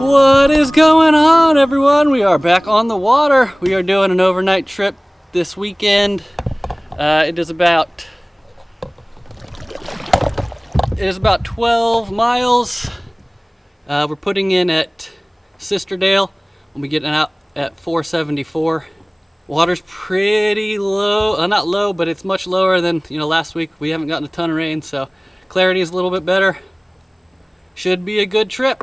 What is going on, everyone? We are back on the water. We are doing an overnight trip this weekend. It is about 12 miles. We're putting in at Sisterdale. We'll be getting out at 474. Water's pretty low, not low, but it's much lower than last week. We haven't gotten a ton of rain, so clarity is a little bit better. Should be a good trip.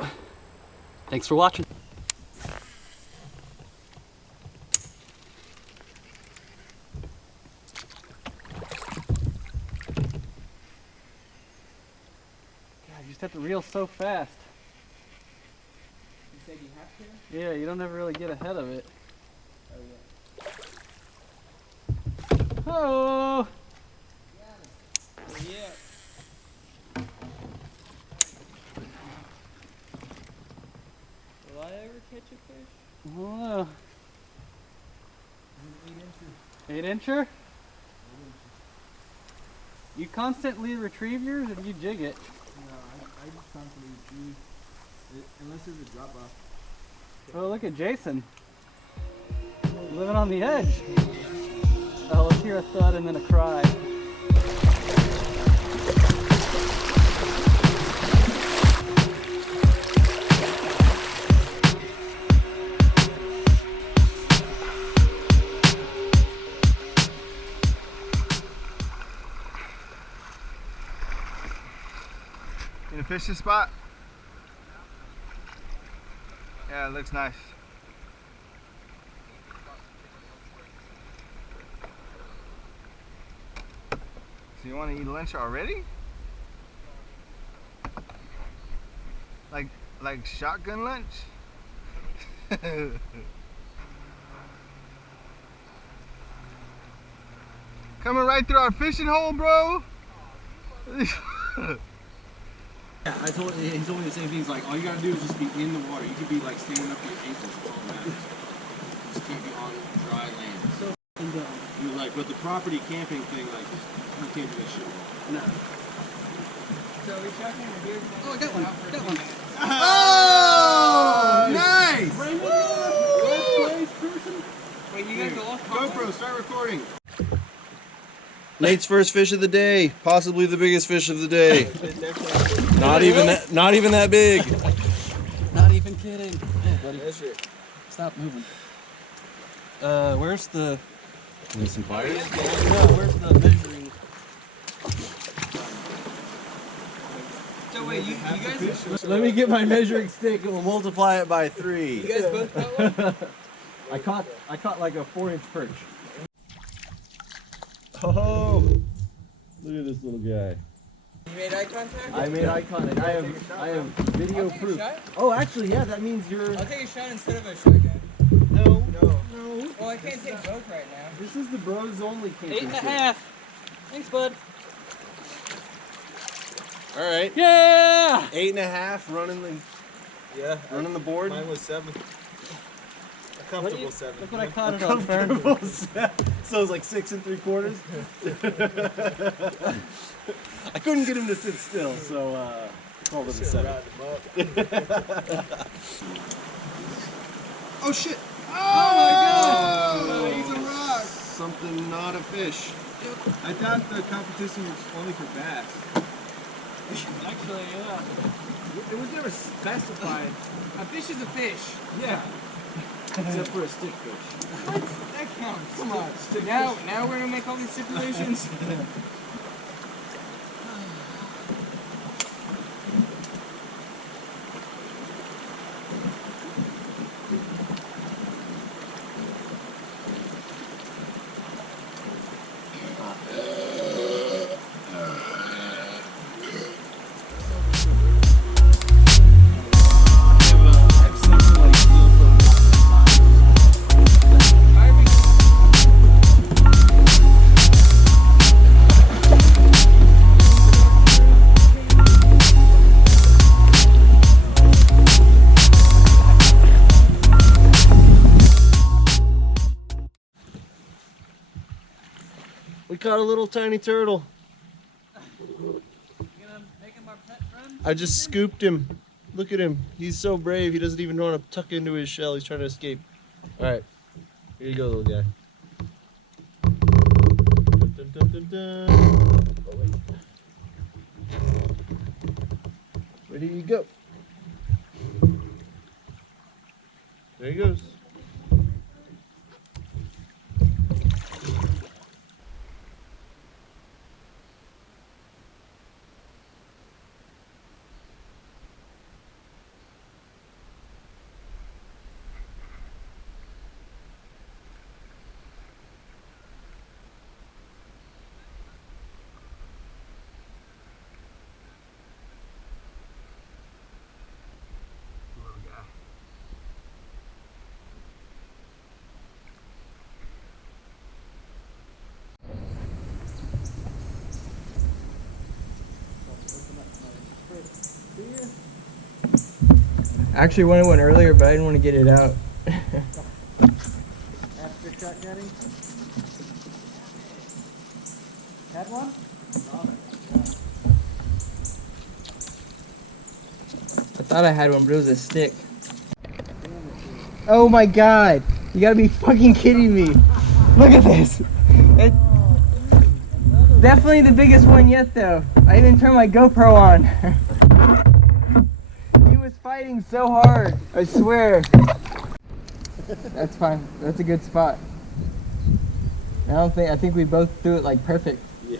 Thanks for watching. God, you just have to reel so fast. You said you have to? Yeah, you don't ever really get ahead of it. Oh, yeah. Oh! Yeah. Will I ever catch a fish? Oh. 8 incher. 8 incher? You constantly retrieve yours, or do you jig it? No, I just constantly retrieve it, unless there's a drop off. Oh, look at Jason. Living on the edge. Oh, let's hear a thud and then a cry. Gonna fish this spot? Yeah, it looks nice. So you want to eat lunch already? Like shotgun lunch? Coming right through our fishing hole, bro. Yeah, he told me the same thing. He's like, all you gotta do is just be in the water. You could be like standing up to your ankles. That's all that matters. You just can't be on dry land. So he was like, but the property camping thing, like, you can't do that shit. No. So we shotgun the deer. Oh, I got one. Got one. Oh, nice! Wait, you guys lost GoPro, start recording. Nate's first fish of the day, possibly the biggest fish of the day. Not even that big. Not even kidding. Hey, buddy. Stop moving. Where's the... Need some pliers? No, where's the measuring? So wait, you guys... Let me get my measuring stick and we'll multiply it by 3. You guys both got one? I caught like a 4-inch perch. Oh, look at this little guy. You made eye contact? I made eye contact. I have video I'll take a proof. shot? Oh, actually, yeah, that means you're. I'll take a shot instead of a shotgun. No. Well, I can't take both right now. This is the bros only camping. 8.5. Thanks, bud. All right. Yeah! 8.5 running the board. Mine was 7. A comfortable 7. Look what I caught it on, Fern. So it's like 6 3/4. I couldn't get him to sit still, so called it a 7. Oh shit! Oh my god! He's a rock. Something, not a fish. I thought the competition was only for bass. Actually, yeah. It was never specified. A fish is a fish. Yeah. Except for a stick fish. What? That counts. Come on, stick Now we're gonna make all these stipulations. We caught a little tiny turtle. You gonna make him our pet friend? I just scooped him. Look at him. He's so brave. He doesn't even want to tuck into his shell. He's trying to escape. All right. Here you go, little guy. Dun, dun, dun, dun, dun. Oh, wait. Ready you go. There he goes. Actually wanted one earlier, but I didn't want to get it out. After shot getting? Had one? I thought I had one, but it was a stick. Oh my god! You gotta be fucking kidding me! Look at this! Definitely the biggest one yet, though. I even turned my GoPro on. He was fighting so hard. I swear. That's fine. That's a good spot. I think we both threw it like perfect. Yeah.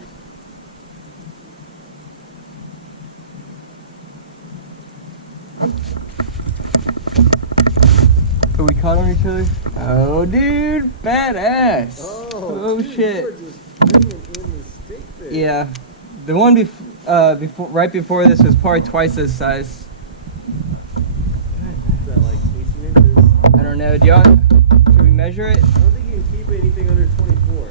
Are we caught on each other? Oh, dude, badass. Oh dude, shit. You were just bringing in the stick fish. Yeah, the one right before this was probably twice this size. Is that like 18 inches? I don't know. Should we measure it? I don't think you can keep anything under 24.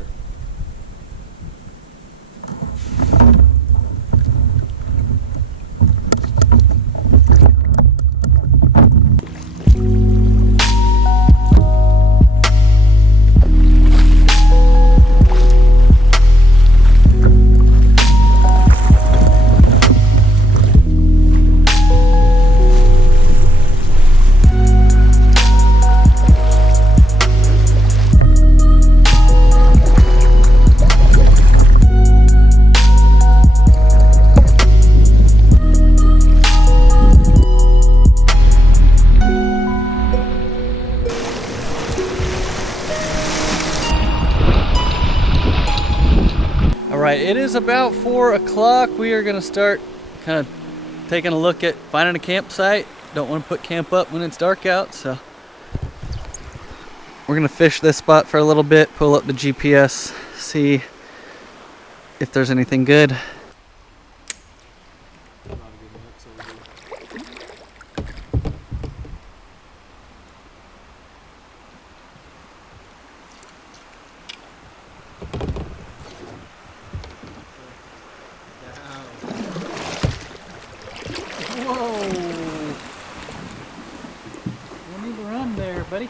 Alright, it is about 4 o'clock. We are going to start kind of taking a look at finding a campsite. Don't want to put camp up when it's dark out, so we're going to fish this spot for a little bit, pull up the GPS, see if there's anything good. Buddy.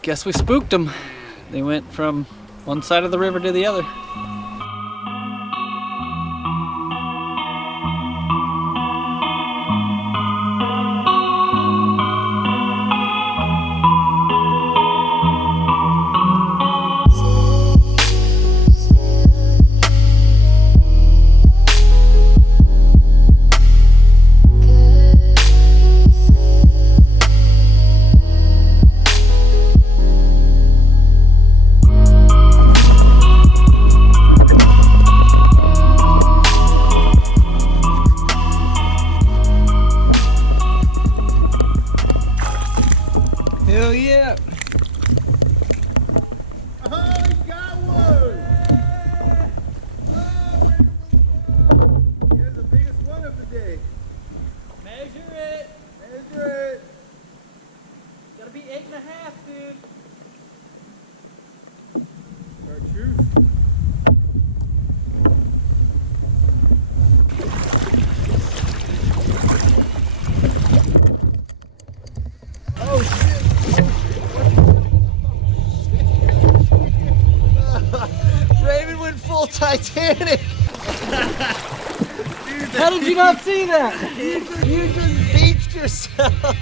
Guess we spooked them. They went from one side of the river to the other. Hell yeah! Oh, he got one! Here's the biggest one of the day. Measure it. Measure it. Gotta be 8.5, dude. Chartreuse. Oh shit! Raven went full Titanic! How did you not see that? You just beached yourself!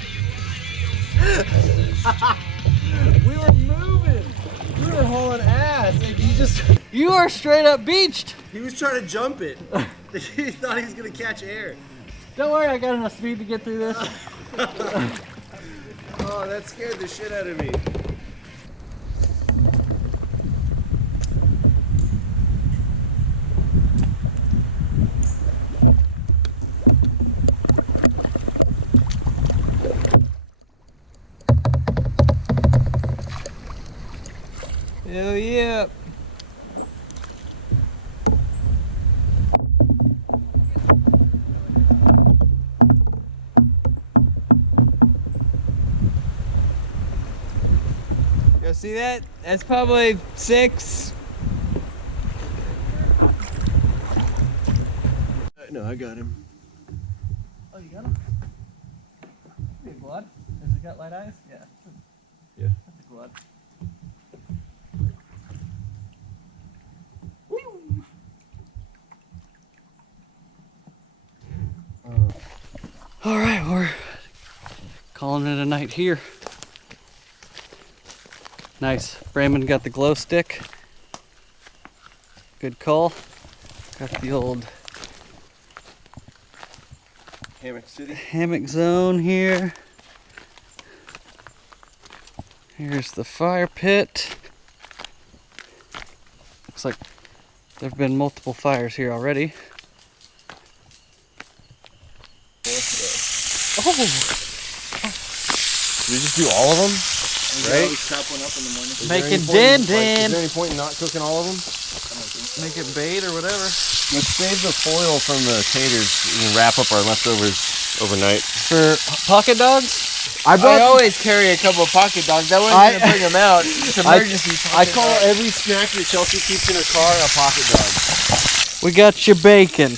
We were moving! We were hauling ass and you just... You are straight up beached. He was trying to jump it. He thought he was gonna catch air. Don't worry, I got enough speed to get through this. Oh, that scared the shit out of me. Hell yeah! You see that? That's probably 6. No, I got him. Oh, you got him? Be a blood. Has it got light eyes? Yeah. Yeah. That's a blood. All right, we're calling it a night here. Nice. Brayman got the glow stick. Good call. Got the old Hammock City. hammock zone here. Here's the fire pit. Looks like there have been multiple fires here already. Oh! Did we just do all of them? Right? Chop one up in the morning. Making Is din there din. any point in not cooking all of them? Make it bait or whatever. Let's save the foil from the taters and wrap up our leftovers overnight. For pocket dogs? I always carry a couple of pocket dogs. That wasn't gonna bring them out. It's emergency. I call every snack that Chelsea keeps in her car a pocket dog. We got your bacon.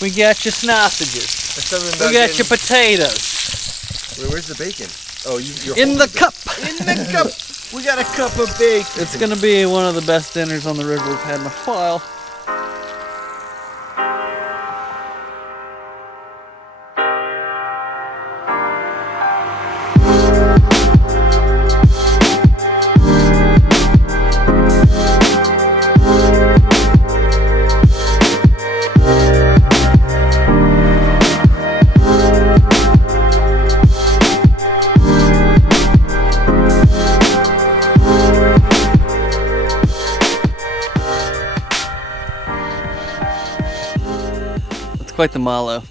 We got your sausages. We got your potatoes. Where's the bacon? Oh, you're In the cup. In the cup. We got a cup of bacon. It's gonna be one of the best dinners on the river we've had in a while. Quite the mallow.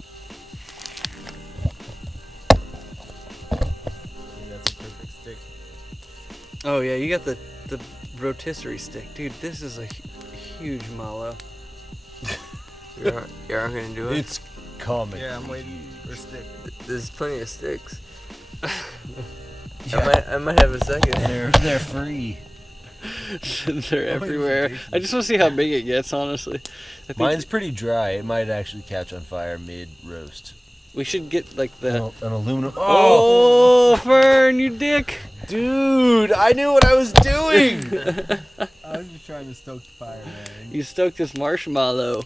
That's a perfect stick. Oh yeah, you got the rotisserie stick, dude. This is a huge mallow. You aren't gonna do it? It's coming. Yeah, I'm waiting for a stick. There's plenty of sticks. Yeah. I might have a second. They're free. They're everywhere. I just want to see how big it gets, honestly. I think Mine's pretty dry. It might actually catch on fire mid-roast. we should get like the. An aluminum. Oh, Fern, you dick! Dude, I knew what I was doing. I was just trying to stoke the fire, man. You stoked this marshmallow.